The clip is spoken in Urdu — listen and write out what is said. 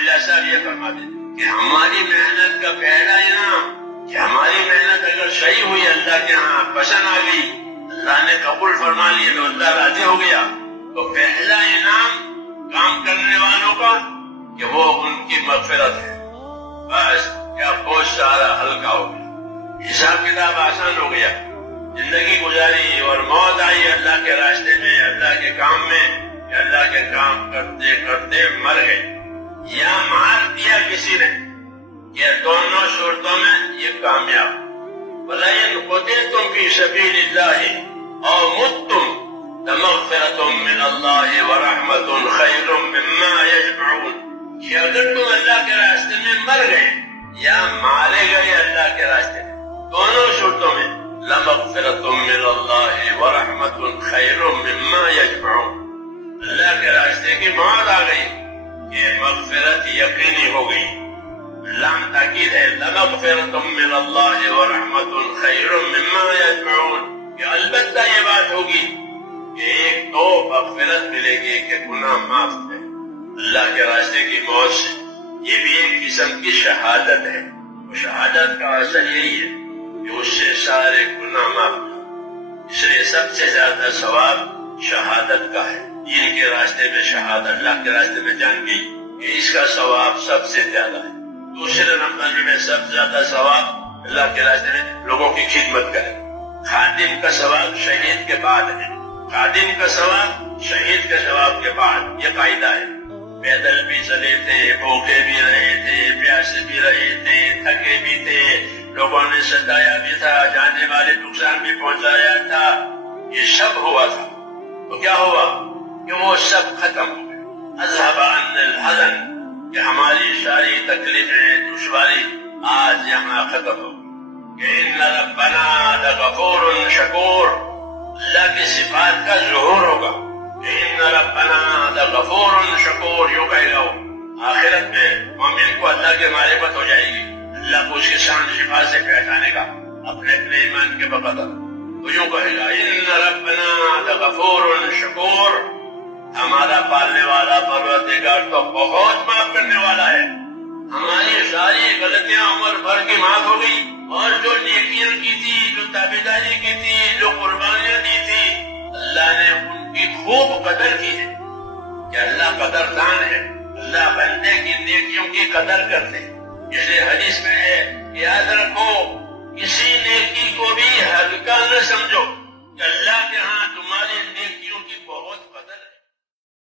اللہ صاحب یہ فرما دیتے کہ ہماری محنت کا پہلا انعام کہ ہماری محنت اگر صحیح ہوئی اللہ کے ہاں پسند آ گئی اللہ نے قبول فرما لیا تو اللہ راضی ہو گیا تو پہلا انعام کام کرنے والوں کا کہ وہ ان کی مغفرت ہے بس کیا بہت سارا ہلکا ہو گیا حساب کتاب آسان ہو گیا زندگی گزاری اور موت آئی اللہ کے راستے میں اللہ کے کام میں کہ اللہ کے کام کرتے کرتے مر گئے یا مار دیا کسی نے یہ دونوں صورتوں میں یہ کامیاب وَلَئِنْ قُتِلْتُمْ فِي سَبِيلِ اللَّهِ أَوْ مُتُّمْ لَمَغْفِرَةٌ مِّنَ اللَّهِ وَرَحْمَةٌ خَيْرٌ مِّمَّا يَجْمَعُونَ کہ اگر تم اللہ کے راستے میں مر گئے یا مارے گئے اللہ کے راستے میں دونوں صورتوں میں لَمَغْفِرَةٌ مِّنَ اللَّهِ وَرَحْمَةٌ خَيْرٌ مِّمَّا يَجْمَعُونَ اللہ کے راستے کی موت آ گئی کہ مغفرت یقینی ہو گئی لام تاکید ہے لَمَغْفِرَةٌ مِّنَ اللَّهِ وَرَحْمَةٌ خَيْرٌ مِّمَّا يَجْمَعُونَ کہ البتہ یہ بات ہوگی کہ ایک تو مغفرت ملے گی کہ گناہ معاف ہے اللہ کے راستے کی موت سے یہ بھی ایک قسم کی شہادت ہے شہادت کا اثر یہی ہے کہ اس سے سارے گناہ معاف اس لیے سب سے زیادہ ثواب شہادت کا ہے دین کے راستے میں شہادت اللہ کے راستے میں جان گئی کہ اس کا ثواب سب سے زیادہ ہے دوسرے نمبر میں سب سے زیادہ ثواب اللہ کے راستے میں لوگوں کی خدمت کرے خادم کا ثواب شہید کے بعد ہے خادم کا ثواب شہید کے ثواب کے بعد یہ قاعدہ ہے پیدل بھی چلے تھے بھوکے بھی رہے تھے پیاسے بھی رہے تھے تھکے بھی تھے لوگوں نے ستایا بھی تھا جانے والے نقصان بھی پہنچایا تھا یہ سب ہوا تھا تو کیا ہوا کہ وہ سب ختم ہو گئے اذهب عنا الحزن کہ ہماری ساری تکلیفیں دشواری آج یہاں ختم ہو کہ ان ربنا لغفور شکور اللہ کی صفات کا ظہور ہوگا کہ ان ربنا لغفور شکور یوں کہے گا آخرت میں مومن کو اللہ کی معرفت ہو جائے گی اللہ کو اس کی شان شفا سے پہچانے گا اپنے ایمان کے بقدر تو یوں کہے گا ان ربنا لغفور شکور ہمارا پالنے والا پروردگار تو بہت معاف کرنے والا ہے ہماری ساری غلطیاں عمر بھر کی معاف ہو گئی اور جو نیکیاں کی تھی جو تابعداری کی تھی جو قربانیاں دی تھی اللہ نے ان کی خوب قدر کی ہے کہ اللہ قدردان ہے اللہ بندے کی نیکیوں کی قدر کرتے اس لیے حدیث میں ہے یاد رکھو کسی نیکی کو بھی ہلکا نہ سمجھو کہ اللہ کے ہاں تمہاری نیکیوں کی بہت